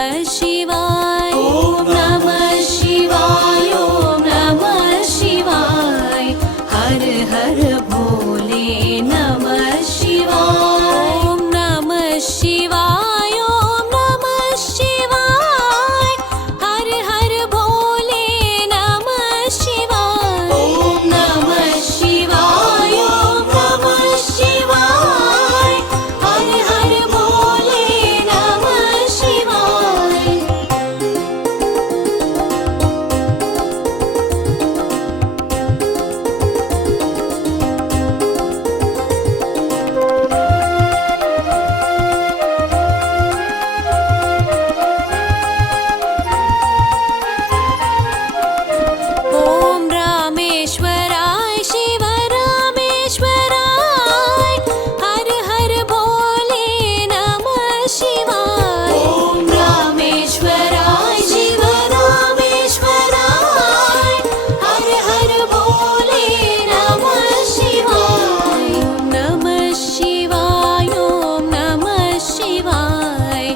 शिवाय ओम नमः शिवाय ओम नमः शिवाय हर हर भोले नमः शिवाय ओम नमः शिवाय ओम नमः शिवाय हर हर भोले नमः शिवाय ओम नमः शिवाय ओम नमः शिवाय हर हर भोले नमः शिवाय ओम रामेश्वराय शिव रामेश्वराय हर हर भोले नमः शिवाय ओम रामेश्वराय शिव रामेश्वराय हर हर भोले नमः शिवाय ओम नमः शिवाय ओम नमः शिवाय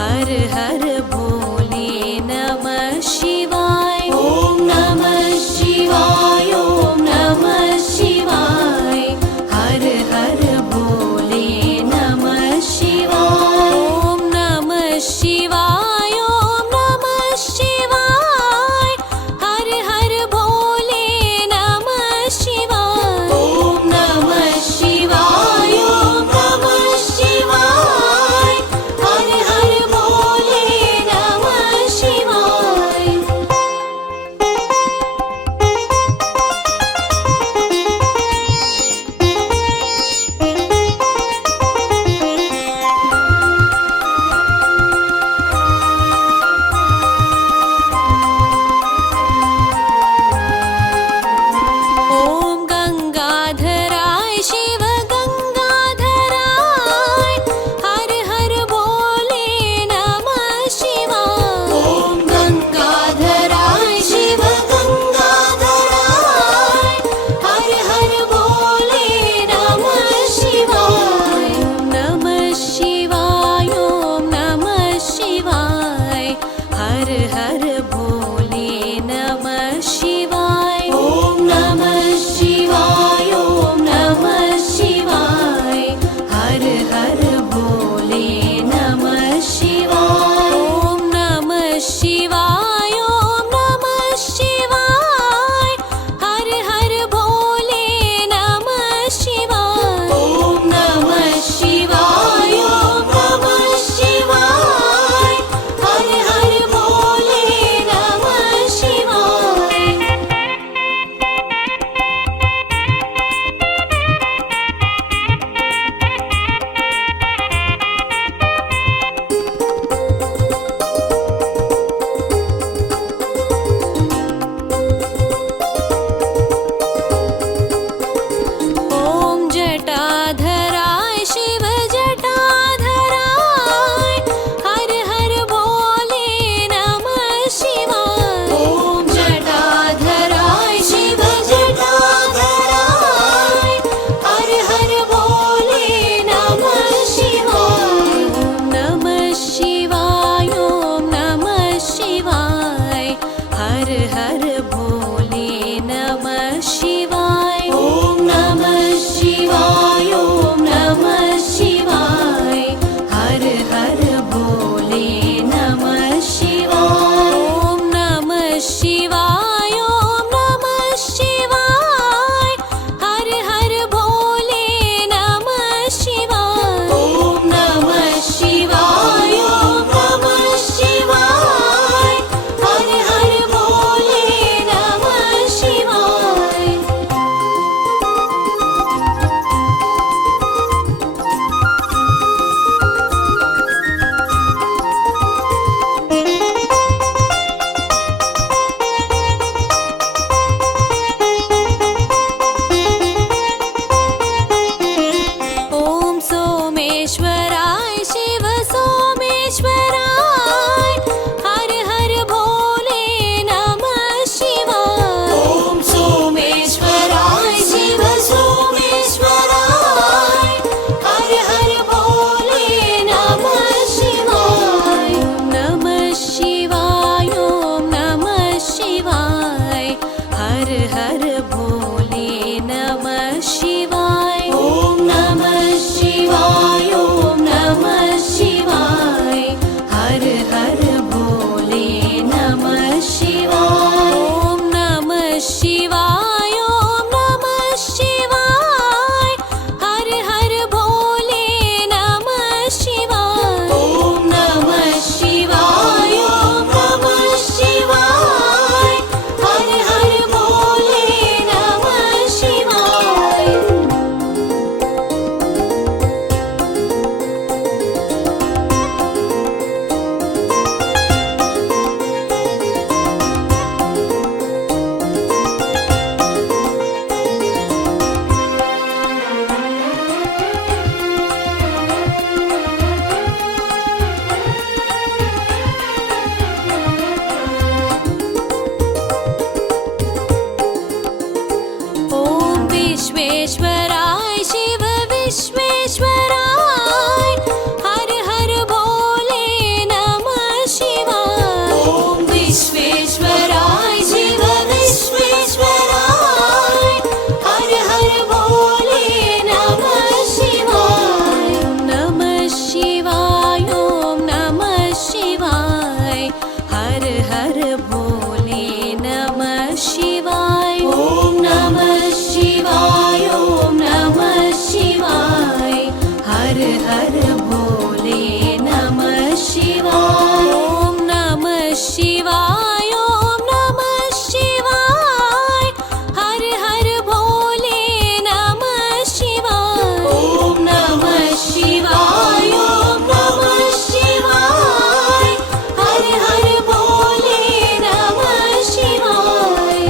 हर हर भोले नमः शिवाय ओम नमः शिवाय ओम नमः शिवाय हर हर भोले नमः शिवाय ओम नमः शिवाय ओम नमः शिवाय हर हर भोले नमः शिवाय ओम नमः शिवाय ओम नमः शिवाय हर हर भोले नमः शिवाय ओम गंगाधराय शिव गंगाधराय हर हर भोले नमः शिवाय ओम गंगाधराय शिव गंगाधराय हर हर भोले नमः शिवाय ओम नमः शिवाय ओम नमः शिवाय हर हर भोले नमः शिवाय ओम नमः शिवाय ओम नमः शिवाय हर हर भोले नमः शिवाय ओम नमः शिवाय ओम नमः शिवाय हर हर भोले नमः शिवाय ओम नमः शिवाय ओम नमः शिवाय हर हर भोले नमः शिवाय विश्वेश्वराय शिव विश्वेश्वराय हर हर भोले नमः शिवाय ओम विश्वेश्वराय शिव विश्वेश्वराय हर हर भोले नमः शिवाय ओम नमः शिवाय ओम नमः शिवाय हर हर भोले नमः शिवाय ओम नमः शिवाय ओम नमः शिवाय हर हर भोले नमः शिवाय ओम नमः शिवाय ओम नमः शिवाय हर हर भोले नमः शिवाय ओम नमः शिवाय ओम नमः शिवाय हर हर भोले नमः शिवाय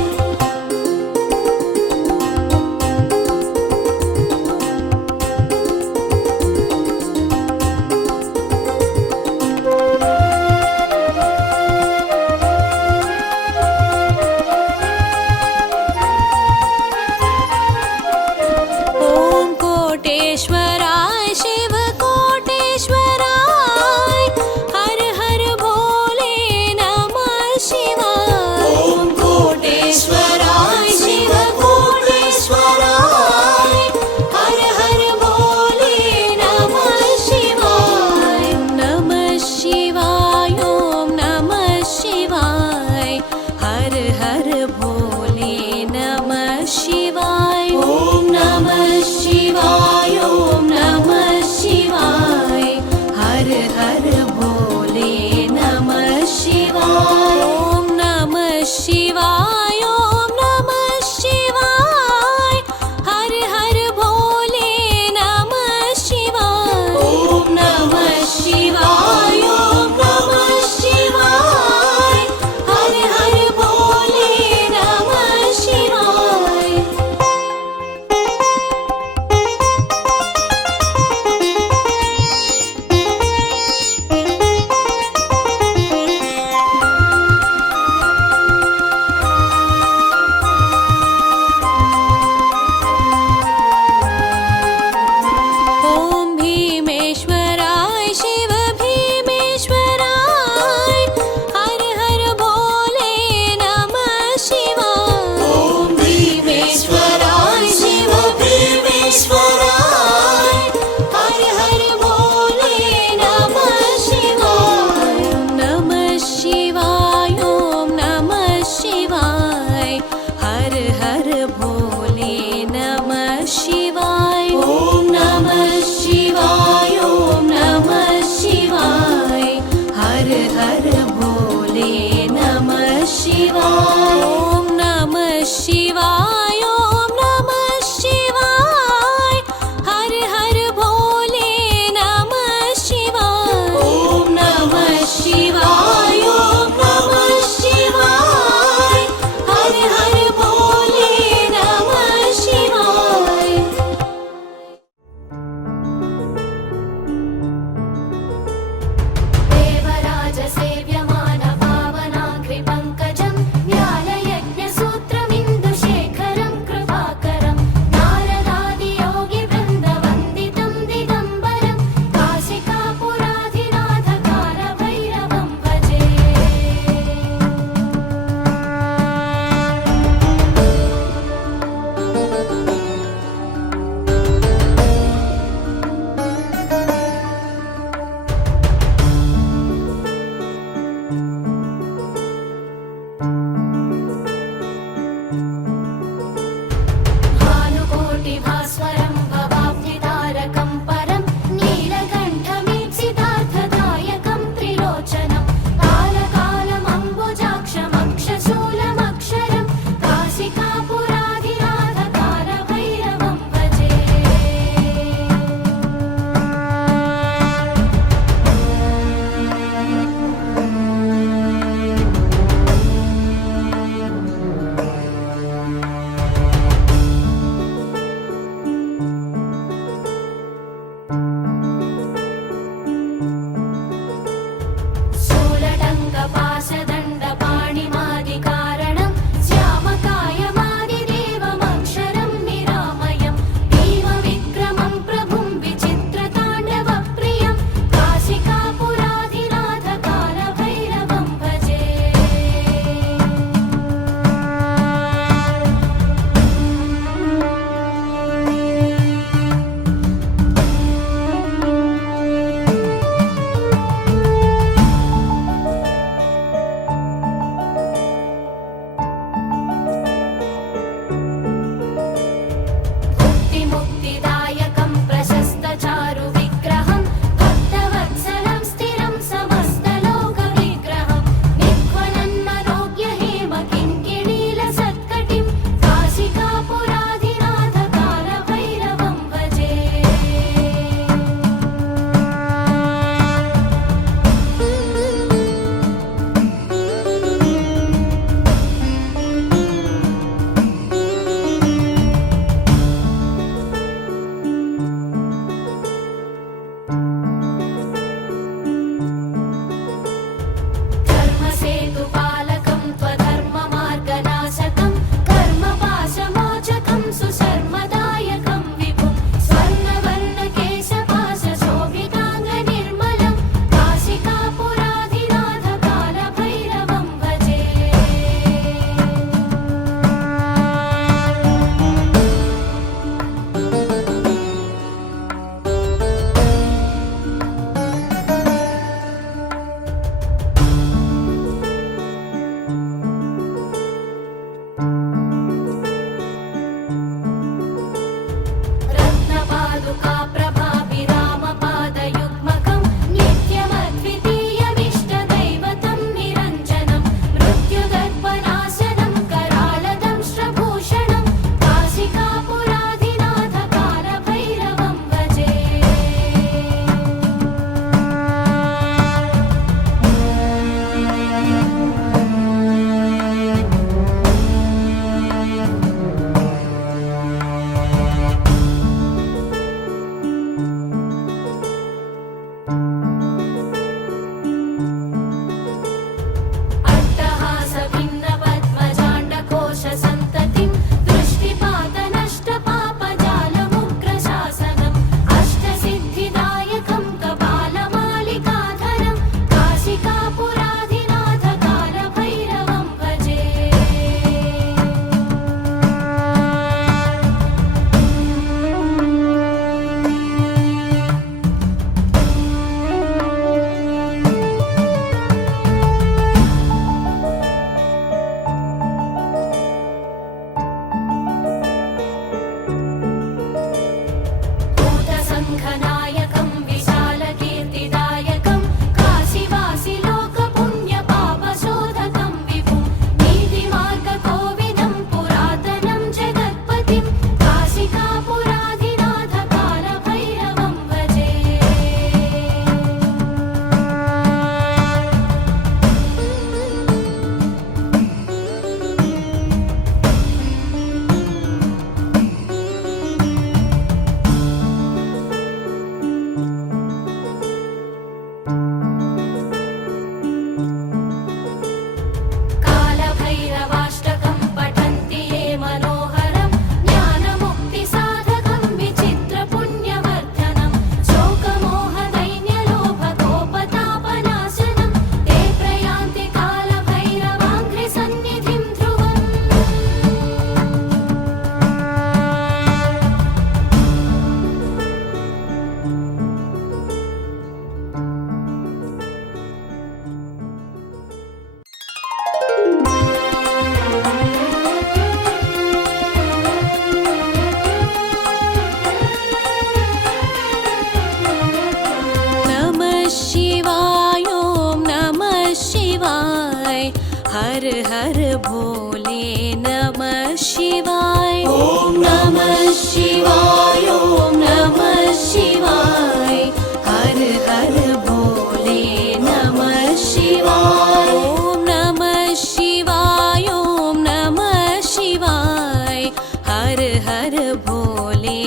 हर हर भोले नमः शिवाय ॐ नमः शिवाय ॐ नमः शिवाय हर हर भोले नमः शिवाय ॐ नमः शिवाय ॐ नमः शिवाय हर हर भोले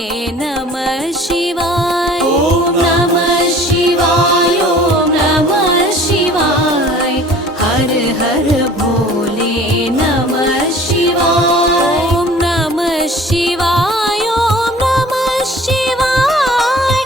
नमः शिवाय ॐ नमः शिवाय ॐ नमः शिवाय हर हर भोले नमः शिवाय ॐ नमः शिवाय ॐ नमः शिवाय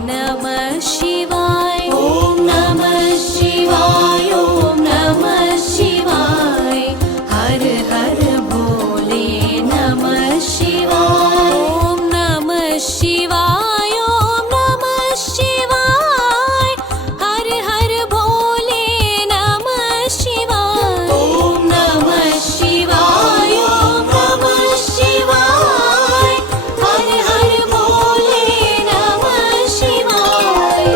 नमः शिवाय ॐ नमः शिवाय ॐ नमः शिवाय हर हर भोले नमः शिवाय ॐ नमः शिवाय ॐ नमः शिवाय हर हर भोले नमः शिवाय ॐ नमः शिवाय ॐ नमः शिवाय हर हर भोले नमः शिवाय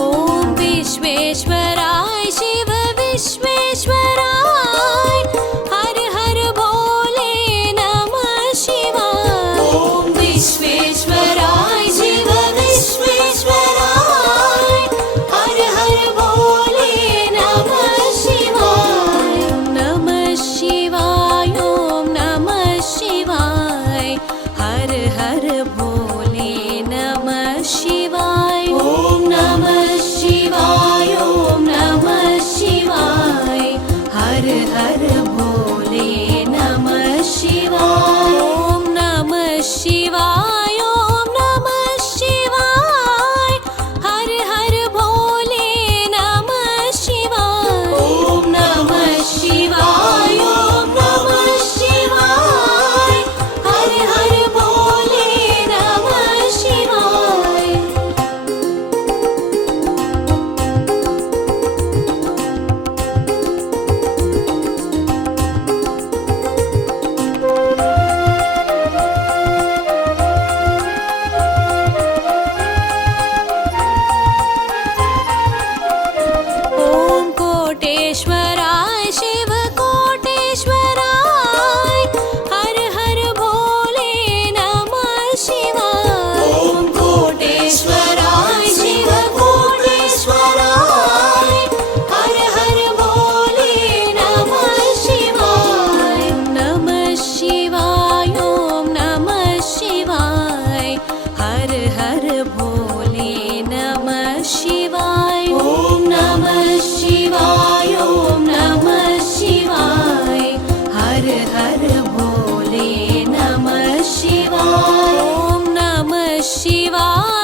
ॐ विश्वेश्वराय शिव विश्वेश्वराय हर हर भोले नमः शिवाय ॐ विश्वेश्वराय शिव विश्वेश्वराय हर हर भोले नमः शिवाय नमः शिवाय ॐ नमः शिवाय हर हर भोले नमः शिवाय ॐ नमः शिवाय ॐ नमः शिवाय हर हर भोले नमः शिवाय ॐ नमः शिवाय ॐ नमः शिवाय हर हर भोले नमः शिवाय ॐ नमः शिवाय ॐ नमः शिवाय हर हर भोले नमः शिवाय ॐ कोटेश्वराय शिव कोटेश्वराय हर हर भोले नमः शिवाय ॐ कोटेश्वराय शिव कोटेश्वराय हर हर भोले नमः शिवाय नमः शिवाय ॐ नमः शिवाय हर हर भोले नमः शिवाय ॐ नमः शिवाय ॐ नमः शिवाय हर हर भोले नमः शिवाय ॐ नमः शिवाय